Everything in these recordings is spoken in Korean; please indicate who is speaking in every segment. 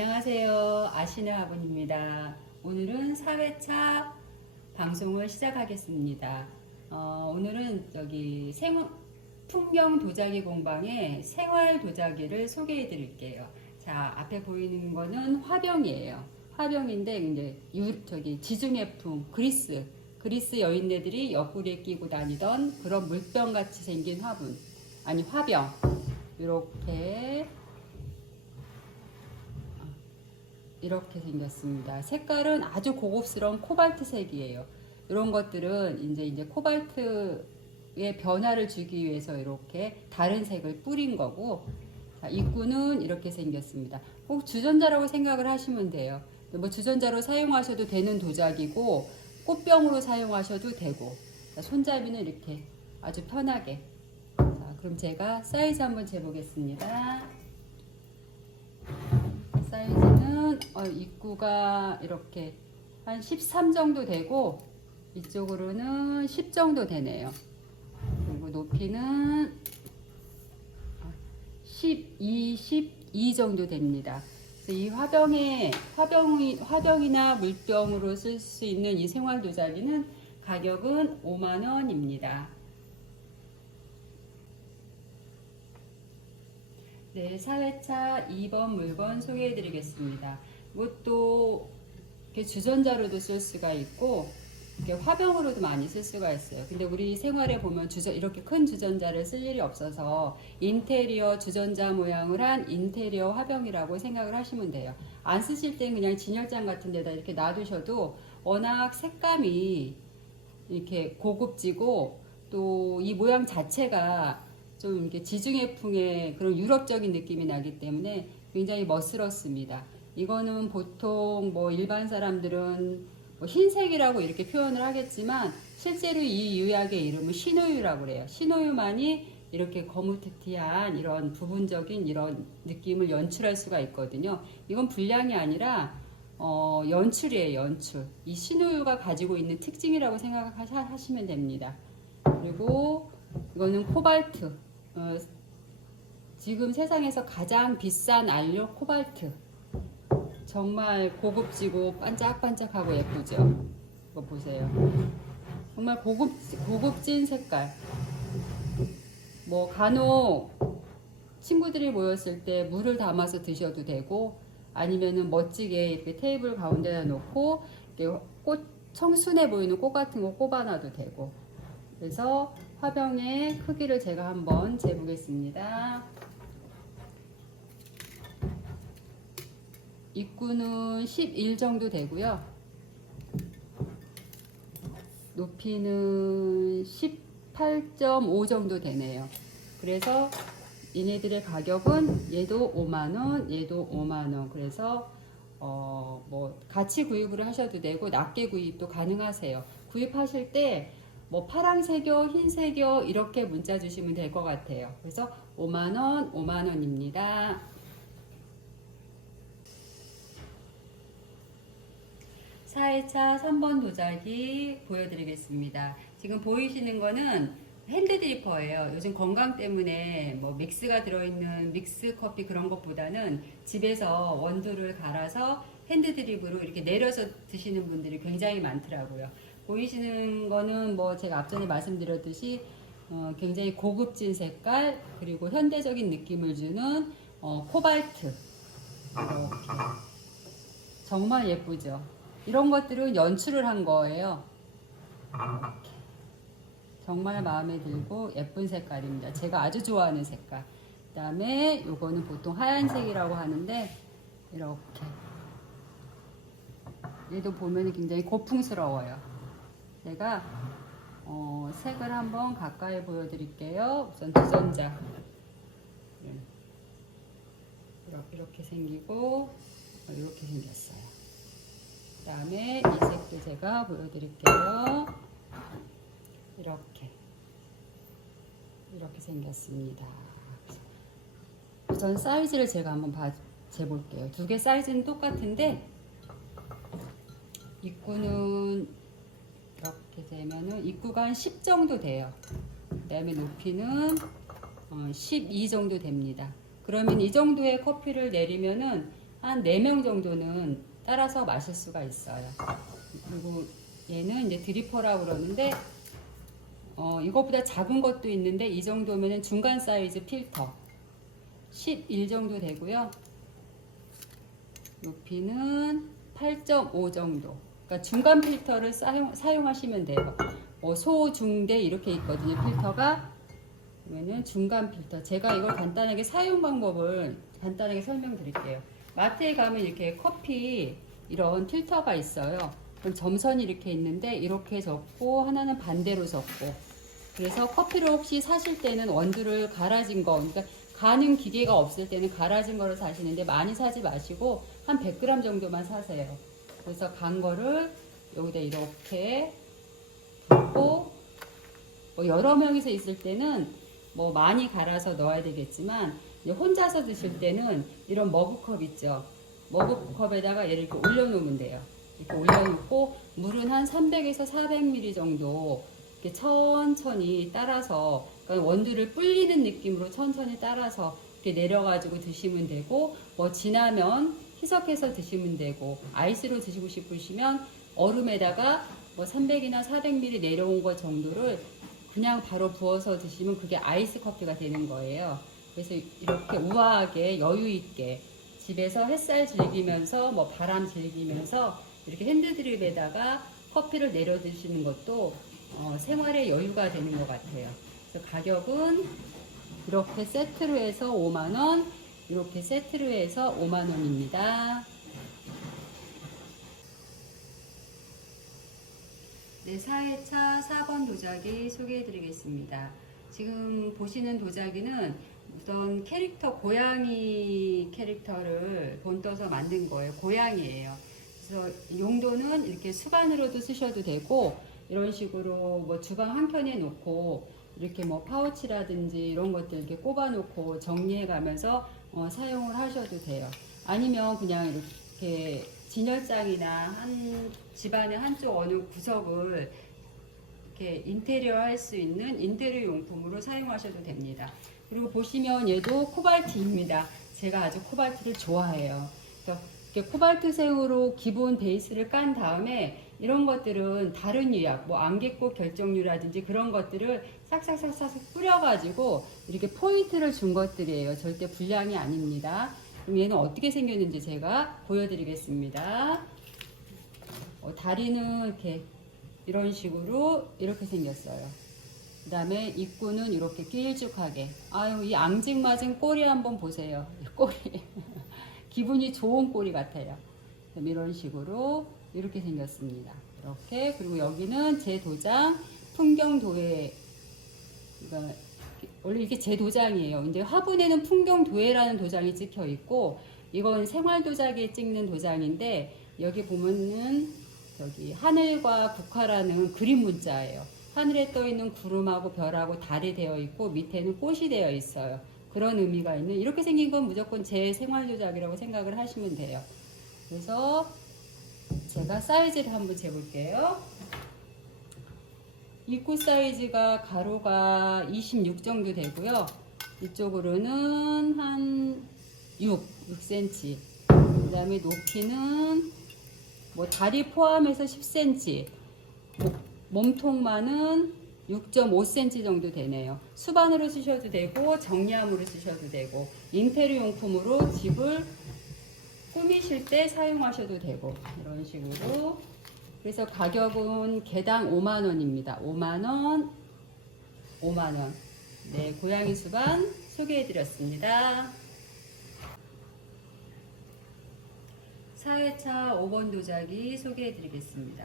Speaker 1: 안녕하세요. 아시는 화분입니다. 오늘은 4회차 방송을 시작하겠습니다. 어, 오늘은 저기 생, 풍경 도자기 공방의 생활 도자기를 소개해 드릴게요. 자, 앞에 보이는 거는 화병이에요. 화병인데, 이제, 유, 저기, 지중해 풍, 그리스, 그리스 여인네들이 옆구리에 끼고 다니던 그런 물병 같이 생긴 화분. 아니, 화병. 이렇게 이렇게 생겼습니다. 색깔은 아주 고급스러운 코발트색이에요. 이런 것들은 이제 이제 코발트의 변화를 주기 위해서 이렇게 다른 색을 뿌린 거고 자, 입구는 이렇게 생겼습니다. 꼭 주전자라고 생각을 하시면 돼요. 뭐 주전자로 사용하셔도 되는 도자기고 꽃병으로 사용하셔도 되고 자, 손잡이는 이렇게 아주 편하게 자, 그럼 제가 사이즈 한번 재보겠습니다. 사이즈 는 어, 입구가 이렇게 한 13 정도 되고 이쪽으로는 10 정도 되네요. 그리고 높이는 12, 12 정도 됩니다. 이 화병에 화병이 화병이나 물병으로 쓸 수 있는 이 생활 도자기는 가격은 5만 원입니다. 네, 4회차 2번 물건 소개해 드리겠습니다. 이것도 이렇게 주전자로도 쓸 수가 있고 이렇게 화병으로도 많이 쓸 수가 있어요. 근데 우리 생활에 보면 주전 이렇게 큰 주전자를 쓸 일이 없어서 인테리어 주전자 모양을 한 인테리어 화병이라고 생각을 하시면 돼요. 안 쓰실 땐 그냥 진열장 같은 데다 이렇게 놔두셔도 워낙 색감이 이렇게 고급지고 또 이 모양 자체가 좀 이렇게 지중해풍의 그런 유럽적인 느낌이 나기 때문에 굉장히 멋스럽습니다. 이거는 보통 뭐 일반 사람들은 뭐 흰색이라고 이렇게 표현을 하겠지만 실제로 이 유약의 이름은 신호유라고 그래요. 신호유만이 이렇게 거무튀튀한 이런 부분적인 이런 느낌을 연출할 수가 있거든요. 이건 불량이 아니라 어, 연출이에요, 연출. 이 신호유가 가지고 있는 특징이라고 생각하시면 됩니다. 그리고 이거는 코발트. 어, 지금 세상에서 가장 비싼 알료 코발트. 정말 고급지고 반짝반짝하고 예쁘죠? 이거 보세요. 정말 고급, 고급진 색깔. 뭐, 간혹 친구들이 모였을 때 물을 담아서 드셔도 되고, 아니면은 멋지게 이렇게 테이블 가운데다 놓고, 꽃, 청순해 보이는 꽃 같은 거 꼽아놔도 되고. 그래서 화병의 크기를 제가 한번 재보겠습니다. 입구는 11 정도 되고요. 높이는 18.5 정도 되네요. 그래서 얘네들의 가격은 얘도 5만원, 얘도 5만원. 그래서 어, 뭐 같이 구입을 하셔도 되고 낮게 구입도 가능하세요. 구입하실 때 뭐 파랑색이요, 흰색이요 이렇게 문자 주시면 될 것 같아요. 그래서 5만원, 5만원입니다. 4회차 3번 도자기 보여드리겠습니다. 지금 보이시는 거는 핸드드리퍼예요. 요즘 건강 때문에 뭐 믹스가 들어있는 믹스 커피 그런 것보다는 집에서 원두를 갈아서 핸드드립으로 이렇게 내려서 드시는 분들이 굉장히 많더라고요. 보이시는 거는 뭐 제가 앞전에 말씀드렸듯이 어, 굉장히 고급진 색깔 그리고 현대적인 느낌을 주는 어, 코발트 이렇게 정말 예쁘죠. 이런 것들은 연출을 한 거예요. 이렇게. 정말 마음에 들고 예쁜 색깔입니다. 제가 아주 좋아하는 색깔. 그 다음에 요거는 보통 하얀색이라고 하는데 이렇게 얘도 보면 굉장히 고풍스러워요. 제가 어, 색을 한번 가까이 보여드릴게요. 우선 두전자 네. 이렇게, 생기고 이렇게 생겼어요. 그 다음에 이 색도 제가 보여드릴게요. 이렇게 이렇게 생겼습니다. 우선 사이즈를 제가 한번 봐, 재볼게요. 두 개 사이즈는 똑같은데 입구는 이렇게 되면은 입구가 한 10 정도 돼요. 그 다음에 높이는 어, 12 정도 됩니다. 그러면 이 정도의 커피를 내리면은 한 4명 정도는 따라서 마실 수가 있어요. 그리고 얘는 이제 드리퍼라고 그러는데 어, 이것보다 작은 것도 있는데 이 정도면 중간 사이즈 필터 11 정도 되고요. 높이는 8.5 정도. 그러니까 중간 필터를 사용, 사용하시면 돼요. 뭐 소, 중, 대 이렇게 있거든요. 필터가. 그러면은 중간 필터. 제가 이걸 간단하게 사용 방법을 간단하게 설명드릴게요. 마트에 가면 이렇게 커피 이런 필터가 있어요. 그럼 점선이 이렇게 있는데 이렇게 적고 하나는 반대로 적고 그래서 커피를 혹시 사실 때는 원두를 갈아진 거 그러니까 가는 기계가 없을 때는 갈아진 거를 사시는데 많이 사지 마시고 한 100g 정도만 사세요. 그래서 간 거를 여기다 이렇게 붓고 뭐 여러 명이서 있을 때는 뭐 많이 갈아서 넣어야 되겠지만 혼자서 드실 때는 이런 머그컵 있죠. 머그컵에다가 얘를 이렇게 올려놓으면 돼요. 이렇게 올려놓고 물은 한 300에서 400ml 정도 이렇게 천천히 따라서 그러니까 원두를 불리는 느낌으로 천천히 따라서 이렇게 내려가지고 드시면 되고 뭐 지나면 희석해서 드시면 되고 아이스로 드시고 싶으시면 얼음에다가 뭐 300이나 400ml 내려온 것 정도를 그냥 바로 부어서 드시면 그게 아이스 커피가 되는 거예요. 그래서 이렇게 우아하게 여유 있게 집에서 햇살 즐기면서 뭐 바람 즐기면서 이렇게 핸드드립에다가 커피를 내려 드시는 것도 어, 생활의 여유가 되는 것 같아요. 그래서 가격은 이렇게 세트로 해서 5만 원, 이렇게 세트로 해서 5만 원입니다. 네, 4회차 4번 도자기 소개해 드리겠습니다. 지금 보시는 도자기는 우선 캐릭터 고양이 캐릭터를 본떠서 만든 거예요. 고양이에요. 그래서 용도는 이렇게 수반으로도 쓰셔도 되고 이런 식으로 뭐 주방 한켠에 놓고 이렇게 뭐 파우치라든지 이런 것들 이렇게 꼽아 놓고 정리해 가면서 어, 사용을 하셔도 돼요. 아니면 그냥 이렇게 진열장이나 한 집안의 한쪽 어느 구석을 이렇게 인테리어 할 수 있는 인테리어 용품으로 사용하셔도 됩니다. 그리고 보시면 얘도 코발트입니다. 제가 아주 코발트를 좋아해요. 이렇게 코발트 생으로 기본 베이스를 깐 다음에 이런 것들은 다른 유약, 뭐 안개꽃 결정류라든지 그런 것들을 싹싹싹싹 뿌려가지고 이렇게 포인트를 준 것들이에요. 절대 불량이 아닙니다. 그럼 얘는 어떻게 생겼는지 제가 보여드리겠습니다. 어, 다리는 이렇게 이런 식으로 이렇게 생겼어요. 그 다음에 입구는 이렇게 길쭉하게. 아유, 이 앙증맞은 꼬리 한번 보세요. 이 꼬리. 기분이 좋은 꼬리 같아요. 이런 식으로 이렇게 생겼습니다. 이렇게. 그리고 여기는 제 도장 풍경도예. 그러니까 원래 이게 제 도장이에요. 근데 화분에는 풍경 도예라는 도장이 찍혀 있고, 이건 생활 도자기에 찍는 도장인데, 여기 보면은 여기 하늘과 국화라는 그림 문자예요. 하늘에 떠 있는 구름하고 별하고 달이 되어 있고 밑에는 꽃이 되어 있어요. 그런 의미가 있는 이렇게 생긴 건 무조건 제 생활 조작이라고 생각을 하시면 돼요. 그래서 제가 사이즈를 한번 재볼게요. 입구 사이즈가 가로가 26 정도 되고요. 이쪽으로는 한 6, 6cm. 그 다음에 높이는 뭐 다리 포함해서 10cm, 몸통만은 6.5cm 정도 되네요. 수반으로 쓰셔도 되고 정리함으로 쓰셔도 되고 인테리어 용품으로 집을 꾸미실 때 사용하셔도 되고 이런 식으로 그래서 가격은 개당 5만 원입니다. 5만 원, 5만 원. 네, 고양이 수반 소개해 드렸습니다. 4회차 5번 도자기 소개해 드리겠습니다.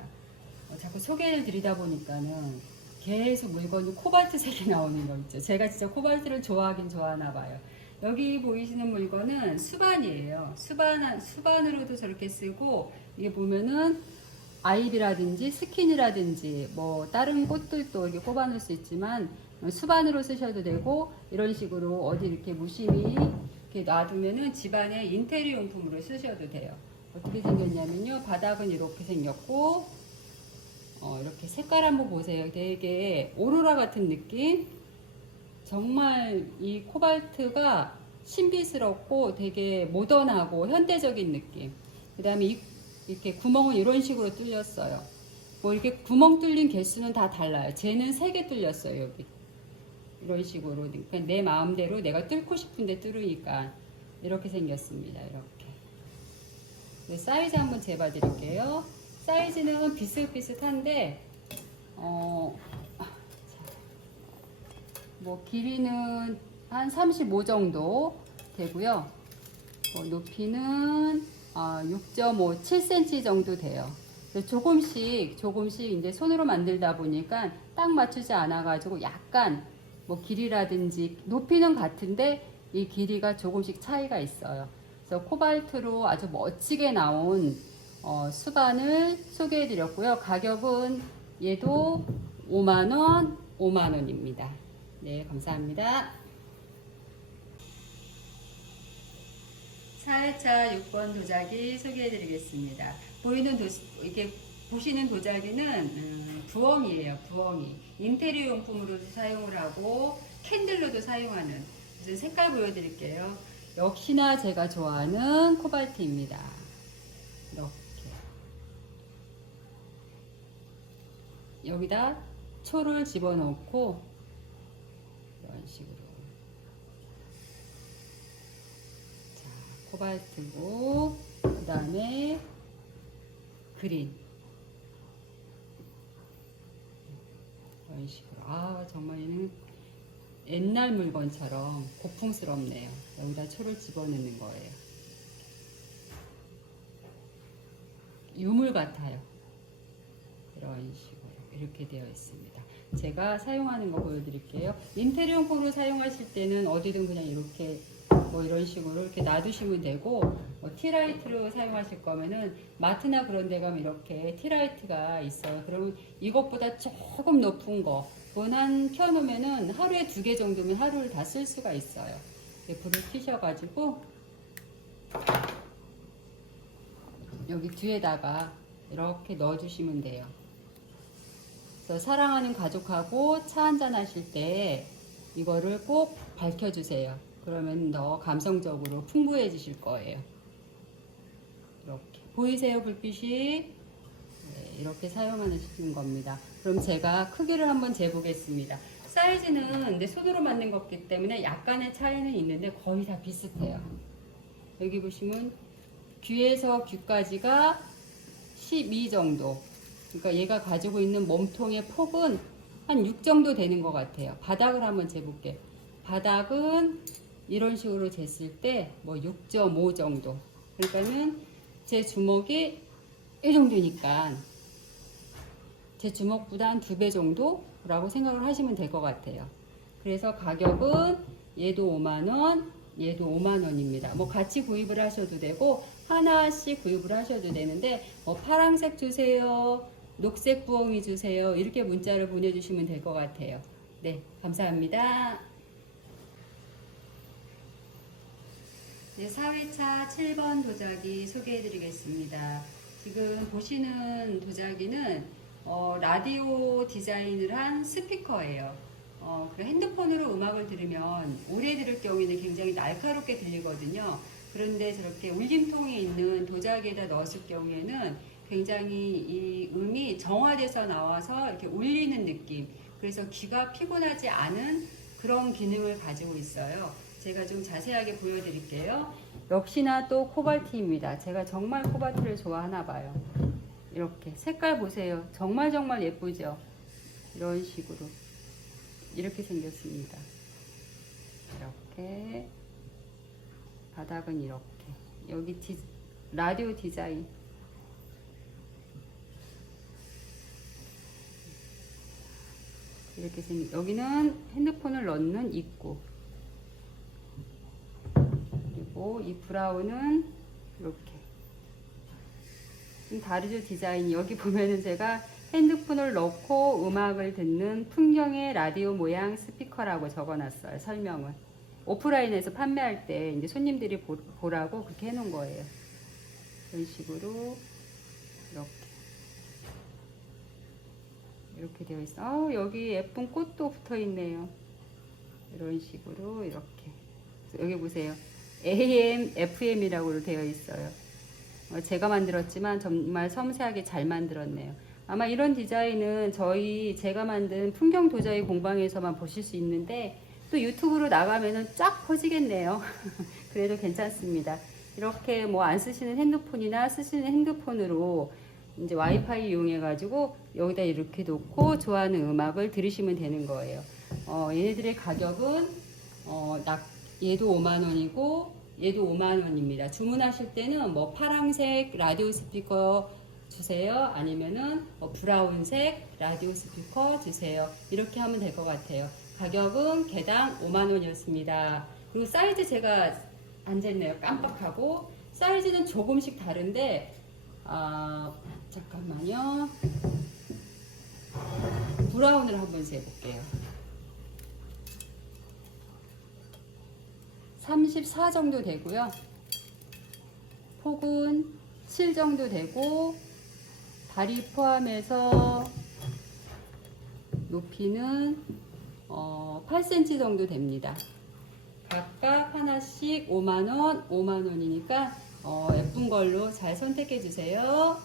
Speaker 1: 어, 자꾸 소개를 드리다 보니까는 계속 물건이 코발트색이 나오는 거 있죠. 제가 진짜 코발트를 좋아하긴 좋아하나 봐요. 여기 보이시는 물건은 수반이에요. 수반, 수반으로도 저렇게 쓰고, 이게 보면은 아이비라든지 스킨이라든지 뭐 다른 꽃들도 이렇게 꼽아 놓을 수 있지만 수반으로 쓰셔도 되고, 이런 식으로 어디 이렇게 무심히 이렇게 놔두면은 집안의 인테리어 용품으로 쓰셔도 돼요. 어떻게 생겼냐면요. 바닥은 이렇게 생겼고, 어, 이렇게 색깔 한번 보세요. 되게 오로라 같은 느낌. 정말 이 코발트가 신비스럽고 되게 모던하고 현대적인 느낌. 그 다음에 이렇게 구멍은 이런 식으로 뚫렸어요. 뭐 이렇게 구멍 뚫린 개수는 다 달라요. 쟤는 세 개 뚫렸어요, 여기. 이런 식으로. 그러니까 내 마음대로 내가 뚫고 싶은데 뚫으니까 이렇게 생겼습니다. 이렇게. 네, 사이즈 한번 재봐 드릴게요. 사이즈는 비슷비슷한데, 어, 아, 자. 뭐 길이는 한 35 정도 되고요. 뭐 높이는 아, 6.5, 7cm 정도 돼요. 조금씩 조금씩 이제 손으로 만들다 보니까 딱 맞추지 않아 가지고 약간 뭐 길이라든지 높이는 같은데 이 길이가 조금씩 차이가 있어요. 그래서 코발트로 아주 멋지게 나온 어, 수반을 소개해 드렸고요. 가격은 얘도 5만원, 5만원입니다. 네, 감사합니다. 4회차 6번 도자기 소개해 드리겠습니다. 보이는 도, 이게 보시는 도자기는 음, 부엉이에요, 부엉이. 인테리어 용품으로도 사용을 하고 캔들로도 사용하는 무슨 색깔 보여드릴게요. 역시나 제가 좋아하는 코발트입니다. 이렇게 여기다 초를 집어넣고 이런 식으로 자 코발트고 그 다음에 그린. 이런 식으로. 아 정말 얘는 옛날 물건처럼 고풍스럽네요. 여기다 초를 집어넣는 거예요. 유물 같아요. 이런 식으로 이렇게 되어 있습니다. 제가 사용하는 거 보여드릴게요. 인테리어용품으로 사용하실 때는 어디든 그냥 이렇게 뭐 이런 식으로 이렇게 놔두시면 되고 뭐 티라이트로 사용하실 거면은 마트나 그런 데 가면 이렇게 티라이트가 있어요. 그러면 이것보다 조금 높은 거 그한 켜놓으면은 하루에 두 개 정도면 하루를 다 쓸 수가 있어요. 불을 켜셔가지고 여기 뒤에다가 이렇게 넣어주시면 돼요. 그래서 사랑하는 가족하고 차 한잔 하실 때 이거를 꼭 밝혀주세요. 그러면 더 감성적으로 풍부해지실 거예요. 이렇게 보이세요 불빛이 네, 이렇게 사용하는 겁니다. 그럼 제가 크기를 한번 재보겠습니다. 사이즈는 근데 손으로 만든 거기 때문에 약간의 차이는 있는데 거의 다 비슷해요. 여기 보시면 귀에서 귀까지가 12 정도. 그러니까 얘가 가지고 있는 몸통의 폭은 한 6 정도 되는 것 같아요. 바닥을 한번 재볼게요. 바닥은 이런 식으로 쟀을 때 뭐 6.5 정도. 그러니까는 제 주먹이 이 정도니까 제 주먹보다 한 두 배 정도라고 생각을 하시면 될 것 같아요. 그래서 가격은 얘도 5만원, 얘도 5만원입니다. 뭐 같이 구입을 하셔도 되고 하나씩 구입을 하셔도 되는데 뭐 파랑색 주세요, 녹색 부엉이 주세요 이렇게 문자를 보내주시면 될 것 같아요. 네, 감사합니다. 네, 4회차 7번 도자기 소개해 드리겠습니다. 지금 보시는 도자기는 어, 라디오 디자인을 한 스피커예요. 어, 그 핸드폰으로 음악을 들으면 오래 들을 경우에는 굉장히 날카롭게 들리거든요. 그런데 저렇게 울림통이 있는 도자기에다 넣었을 경우에는 굉장히 이 음이 정화돼서 나와서 이렇게 울리는 느낌. 그래서 귀가 피곤하지 않은 그런 기능을 가지고 있어요. 제가 좀 자세하게 보여드릴게요. 역시나 또 코발트입니다. 제가 정말 코발트를 좋아하나 봐요. 이렇게 색깔 보세요. 정말 정말 예쁘죠? 이런 식으로 이렇게 생겼습니다. 이렇게 바닥은 이렇게 여기 디, 라디오 디자인 이렇게 생 여기는 핸드폰을 넣는 입구 그리고 이 브라운은 이렇게. 좀 다르죠 디자인이. 여기 보면은 제가 핸드폰을 넣고 음악을 듣는 풍경의 라디오 모양 스피커라고 적어놨어요 설명은. 오프라인에서 판매할 때 이제 손님들이 보, 보라고 그렇게 해놓은 거예요. 이런 식으로 이렇게. 이렇게 되어 있어. 어, 여기 예쁜 꽃도 붙어 있네요. 이런 식으로 이렇게. 여기 보세요. AM, FM이라고 되어 있어요. 어, 제가 만들었지만 정말 섬세하게 잘 만들었네요. 아마 이런 디자인은 저희 제가 만든 풍경 도자기 공방에서만 보실 수 있는데 또 유튜브로 나가면은 쫙 퍼지겠네요. 그래도 괜찮습니다. 이렇게 뭐 안 쓰시는 핸드폰이나 쓰시는 핸드폰으로 이제 와이파이 이용해 가지고 여기다 이렇게 놓고 좋아하는 음악을 들으시면 되는 거예요. 어, 얘네들의 가격은 어, 낙, 얘도 5만 원이고 얘도 5만 원입니다. 주문하실 때는 뭐 파랑색 라디오 스피커 주세요. 아니면은 뭐 브라운색 라디오 스피커 주세요. 이렇게 하면 될 것 같아요. 가격은 개당 5만 원이었습니다. 그리고 사이즈 제가 안 쟀네요. 깜빡하고 사이즈는 조금씩 다른데 아 잠깐만요. 브라운을 한번 재볼게요. 34 정도 되고요. 폭은 7 정도 되고 다리 포함해서 높이는 어, 8cm 정도 됩니다. 각각 하나씩 5만원, 5만원이니까 어, 예쁜 걸로 잘 선택해 주세요.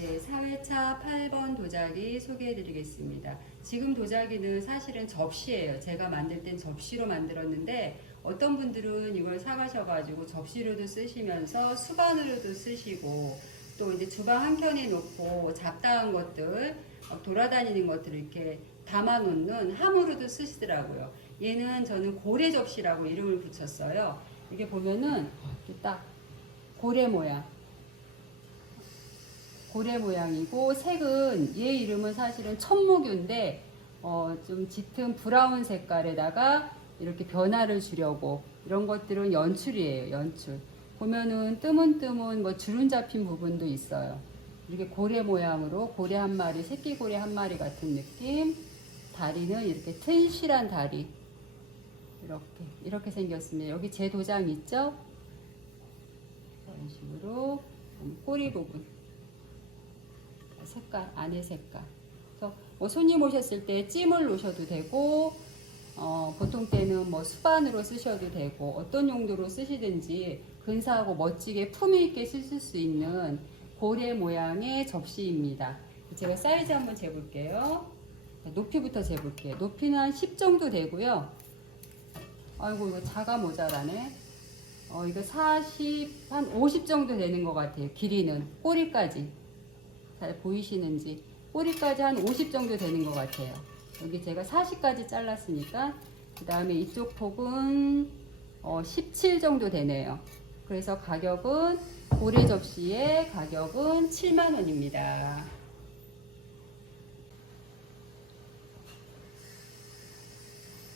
Speaker 1: 네, 4회차 8번 도자기 소개해 드리겠습니다. 지금 도자기는 사실은 접시예요. 제가 만들 땐 접시로 만들었는데 어떤 분들은 이걸 사가셔가지고 접시로도 쓰시면서 수반으로도 쓰시고 또 이제 주방 한켠에 놓고 잡다한 것들 어, 돌아다니는 것들을 이렇게 담아 놓는 함으로도 쓰시더라고요. 얘는 저는 고래 접시라고 이름을 붙였어요. 이게 보면은 이렇게 딱 고래 모양. 고래 모양이고 색은 얘 이름은 사실은 천무규인데 어, 좀 짙은 브라운 색깔에다가 이렇게 변화를 주려고 이런 것들은 연출이에요 연출. 보면은 뜨문뜨문 뭐 주름 잡힌 부분도 있어요. 이렇게 고래 모양으로 고래 한 마리 새끼 고래 한 마리 같은 느낌. 다리는 이렇게 튼실한 다리. 이렇게 이렇게 생겼습니다. 여기 제 도장 있죠? 이런 식으로 꼬리 부분 색깔 안에 색깔 그래서 뭐 손님 오셨을 때 찜을 놓으셔도 되고 어, 보통 때는 뭐 수반으로 쓰셔도 되고 어떤 용도로 쓰시든지 근사하고 멋지게 품위 있게 쓰실 수 있는 고래 모양의 접시입니다. 제가 사이즈 한번 재볼게요. 높이부터 재볼게요. 높이는 한 10 정도 되고요. 아이고 이거 자가 모자라네. 어, 이거 40, 한 50 정도 되는 것 같아요. 길이는 꼬리까지 잘 보이시는지 꼬리까지 한 50 정도 되는 것 같아요. 여기 제가 40까지 잘랐으니까 그 다음에 이쪽 폭은 어, 17 정도 되네요. 그래서 가격은 고래 접시의 가격은 7만 원입니다.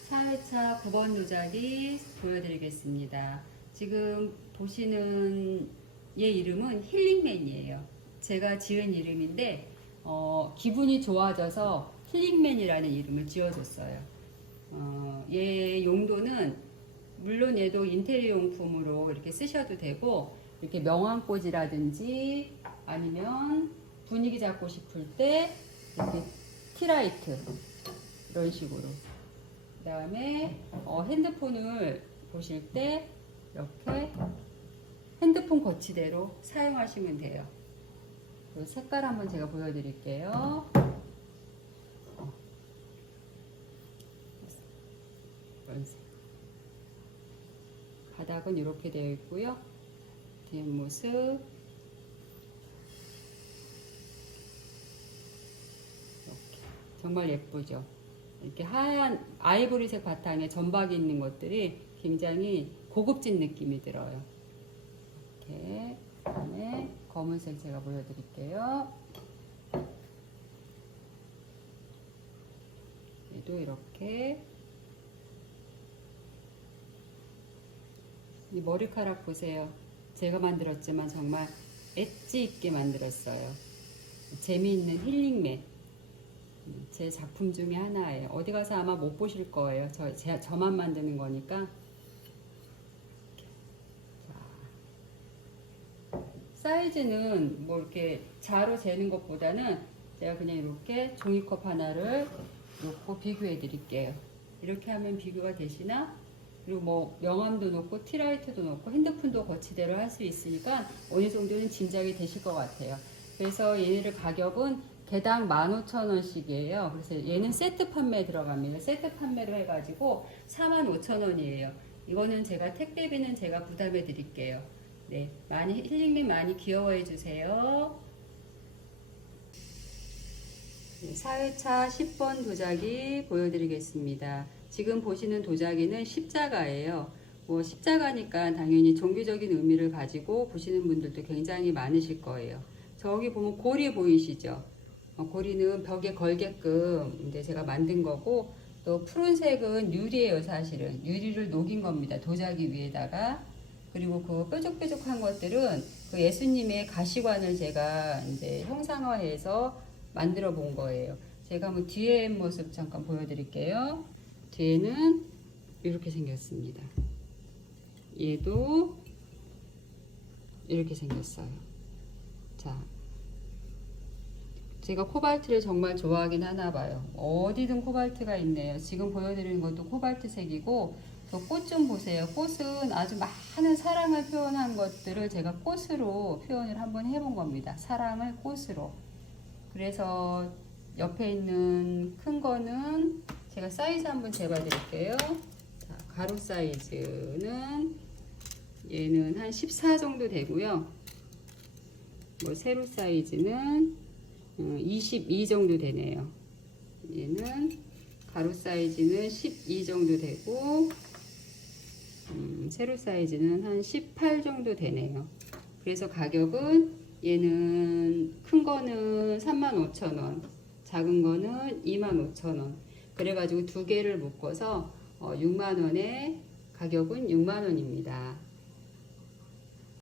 Speaker 1: 사회차 9번 도자기 보여드리겠습니다. 지금 보시는 얘 이름은 힐링맨이에요. 제가 지은 이름인데 어, 기분이 좋아져서 힐링맨이라는 이름을 지어줬어요. 어, 얘 용도는 물론 얘도 인테리어 용품으로 이렇게 쓰셔도 되고 이렇게 명암꽂이라든지 아니면 분위기 잡고 싶을 때 이렇게 티라이트 이런 식으로 그 다음에 어, 핸드폰을 보실 때 이렇게 핸드폰 거치대로 사용하시면 돼요. 그 색깔 한번 제가 보여드릴게요. 바닥은 이렇게 되어 있고요. 뒷모습 이렇게 정말 예쁘죠. 이렇게 하얀 아이보리색 바탕에 점박이 있는 것들이 굉장히 고급진 느낌이 들어요. 이렇게 검은색 제가 보여드릴게요. 얘도 이렇게 이 머리카락 보세요. 제가 만들었지만 정말 엣지 있게 만들었어요. 재미있는 힐링맨. 제 작품 중에 하나예요. 어디 가서 아마 못 보실 거예요. 저, 제, 저만 만드는 거니까. 사이즈는 뭐 이렇게 자로 재는 것보다는 제가 그냥 이렇게 종이컵 하나를 놓고 비교해 드릴게요. 이렇게 하면 비교가 되시나? 그리고 뭐 명함도 놓고 티라이트도 놓고 핸드폰도 거치대로 할 수 있으니까 어느 정도는 짐작이 되실 것 같아요. 그래서 얘네들 가격은 개당 15,000원씩이에요. 그래서 얘는 세트 판매 들어갑니다. 세트 판매로 해가지고 45,000원이에요. 이거는 제가 택배비는 제가 부담해 드릴게요. 네, 많이 힐링님 많이 귀여워해 주세요. 네, 4회차 10번 도자기 보여드리겠습니다. 지금 보시는 도자기는 십자가예요. 뭐 십자가니까 당연히 종교적인 의미를 가지고 보시는 분들도 굉장히 많으실 거예요. 저기 보면 고리 보이시죠? 어, 고리는 벽에 걸게끔 이제 제가 만든 거고 또 푸른색은 유리예요 사실은 유리를 녹인 겁니다 도자기 위에다가 그리고 그 뾰족뾰족한 것들은 그 예수님의 가시관을 제가 이제 형상화해서 만들어 본 거예요 제가 한번 뒤에 모습 잠깐 보여드릴게요 뒤에는 이렇게 생겼습니다 얘도 이렇게 생겼어요 자 제가 코발트를 정말 좋아하긴 하나 봐요. 어디든 코발트가 있네요. 지금 보여드리는 것도 코발트 색이고, 저꽃좀 보세요. 꽃은 아주 많은 사랑을 표현한 것들을 제가 꽃으로 표현을 한번 해본 겁니다. 사랑을 꽃으로. 그래서 옆에 있는 큰 거는 제가 사이즈 한번 재봐 드릴게요. 자, 가로 사이즈는 얘는 한 14 정도 되고요. 뭐 세로 사이즈는 22 정도 되네요. 얘는 가로 사이즈는 12 정도 되고 음, 세로 사이즈는 한 18 정도 되네요. 그래서 가격은 얘는 큰 거는 35,000원, 작은 거는 25,000원. 그래가지고 두 개를 묶어서 어, 6만원에 가격은 6만원입니다.